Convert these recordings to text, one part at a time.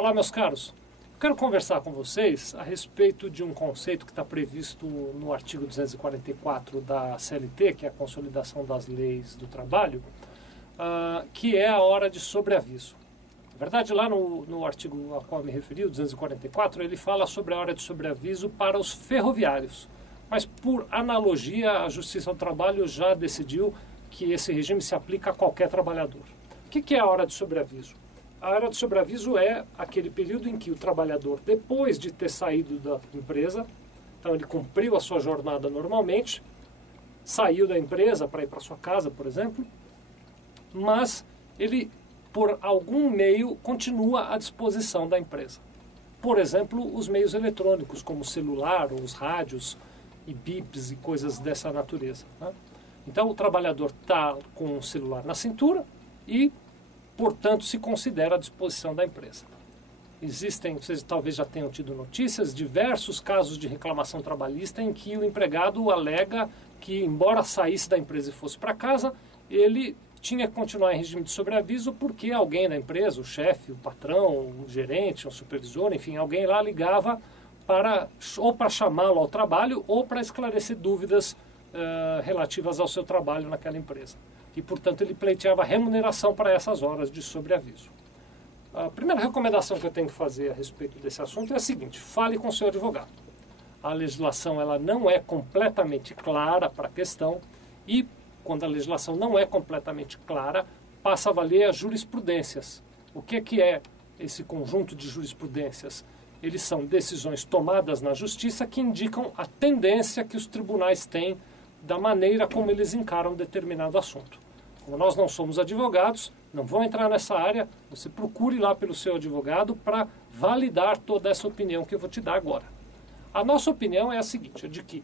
Olá, meus caros. Quero conversar com vocês a respeito de um conceito que está previsto no artigo 244 da CLT, que é a Consolidação das Leis do Trabalho, que é a hora de sobreaviso. Na verdade, lá no artigo ao qual me referi, o 244, ele fala sobre a hora de sobreaviso para os ferroviários. Mas, por analogia, a Justiça do Trabalho já decidiu que esse regime se aplica a qualquer trabalhador. O que é a hora de sobreaviso? A hora de sobreaviso é aquele período em que o trabalhador, depois de ter saído da empresa, então ele cumpriu a sua jornada normalmente, saiu da empresa para ir para sua casa, por exemplo, mas ele, por algum meio, continua à disposição da empresa. Por exemplo, os meios eletrônicos, como o celular, ou os rádios, e bips e coisas dessa natureza, né? Então o trabalhador está com o celular na cintura e, portanto, se considera à disposição da empresa. Existem, vocês talvez já tenham tido notícias, diversos casos de reclamação trabalhista em que o empregado alega que, embora saísse da empresa e fosse para casa, ele tinha que continuar em regime de sobreaviso porque alguém da empresa, o chefe, o patrão, o gerente, o supervisor, enfim, alguém lá ligava ou para chamá-lo ao trabalho ou para esclarecer dúvidas relativas ao seu trabalho naquela empresa. E, portanto, ele pleiteava remuneração para essas horas de sobreaviso. A primeira recomendação que eu tenho que fazer a respeito desse assunto é a seguinte: fale com o seu advogado. A legislação ela não é completamente clara para a questão e, quando a legislação não é completamente clara, passa a valer as jurisprudências. O que é esse conjunto de jurisprudências? Eles são decisões tomadas na justiça que indicam a tendência que os tribunais têm da maneira como eles encaram determinado assunto. Como nós não somos advogados, não vão entrar nessa área, você procure lá pelo seu advogado para validar toda essa opinião que eu vou te dar agora. A nossa opinião é a seguinte, é de que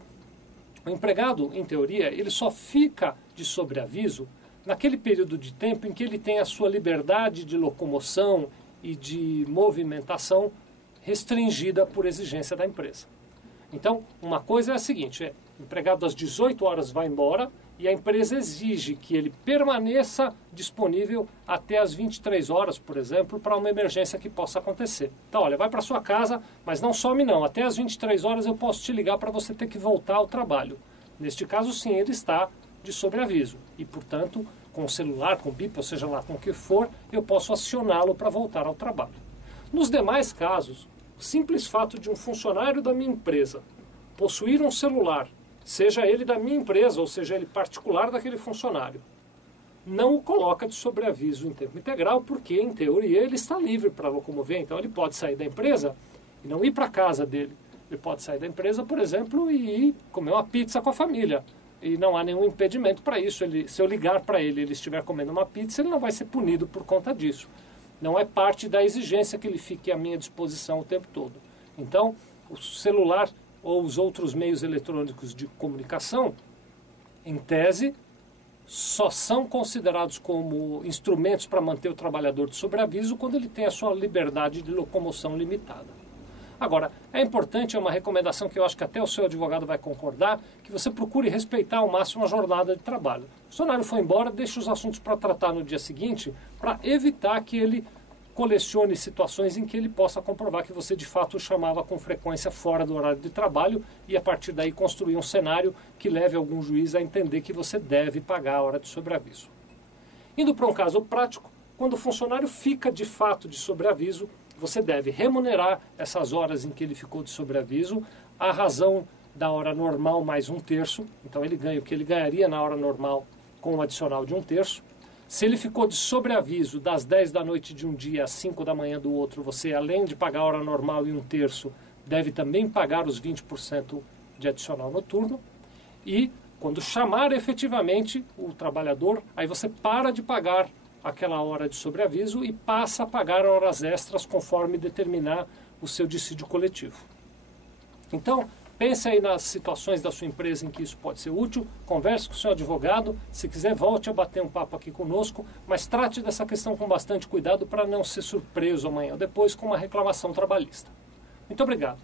o empregado, em teoria, ele só fica de sobreaviso naquele período de tempo em que ele tem a sua liberdade de locomoção e de movimentação restringida por exigência da empresa. Então, uma coisa é a seguinte, o empregado às 18 horas vai embora e a empresa exige que ele permaneça disponível até às 23 horas, por exemplo, para uma emergência que possa acontecer. Então, olha, vai para sua casa, mas não some não, até às 23 horas eu posso te ligar para você ter que voltar ao trabalho. Neste caso, sim, ele está de sobreaviso e, portanto, com o celular, com o bip, ou seja lá com o que for, eu posso acioná-lo para voltar ao trabalho. Nos demais casos, o simples fato de um funcionário da minha empresa possuir um celular, seja ele da minha empresa ou seja ele particular daquele funcionário, não o coloca de sobreaviso em tempo integral, porque, em teoria, ele está livre para locomover. Então, ele pode sair da empresa e não ir para a casa dele. Ele pode sair da empresa, por exemplo, e ir comer uma pizza com a família. E não há nenhum impedimento para isso. Se eu ligar para ele e ele estiver comendo uma pizza, ele não vai ser punido por conta disso. Não é parte da exigência que ele fique à minha disposição o tempo todo. Então, o celular ou os outros meios eletrônicos de comunicação, em tese, só são considerados como instrumentos para manter o trabalhador de sobreaviso quando ele tem a sua liberdade de locomoção limitada. Agora, é importante, é uma recomendação que eu acho que até o seu advogado vai concordar, que você procure respeitar ao máximo a jornada de trabalho. O funcionário foi embora, deixa os assuntos para tratar no dia seguinte, para evitar que ele colecione situações em que ele possa comprovar que você de fato o chamava com frequência fora do horário de trabalho e a partir daí construir um cenário que leve algum juiz a entender que você deve pagar a hora de sobreaviso. Indo para um caso prático, quando o funcionário fica de fato de sobreaviso, você deve remunerar essas horas em que ele ficou de sobreaviso, à razão da hora normal mais 1/3, então ele ganha o que ele ganharia na hora normal com um adicional de 1/3. Se ele ficou de sobreaviso das 10 da noite de um dia às 5 da manhã do outro, você, além de pagar a hora normal e 1/3, deve também pagar os 20% de adicional noturno. E quando chamar efetivamente o trabalhador, aí você para de pagar aquela hora de sobreaviso e passa a pagar horas extras conforme determinar o seu dissídio coletivo. Então, pense aí nas situações da sua empresa em que isso pode ser útil, converse com o seu advogado, se quiser volte a bater um papo aqui conosco, mas trate dessa questão com bastante cuidado para não ser surpreso amanhã ou depois com uma reclamação trabalhista. Muito obrigado.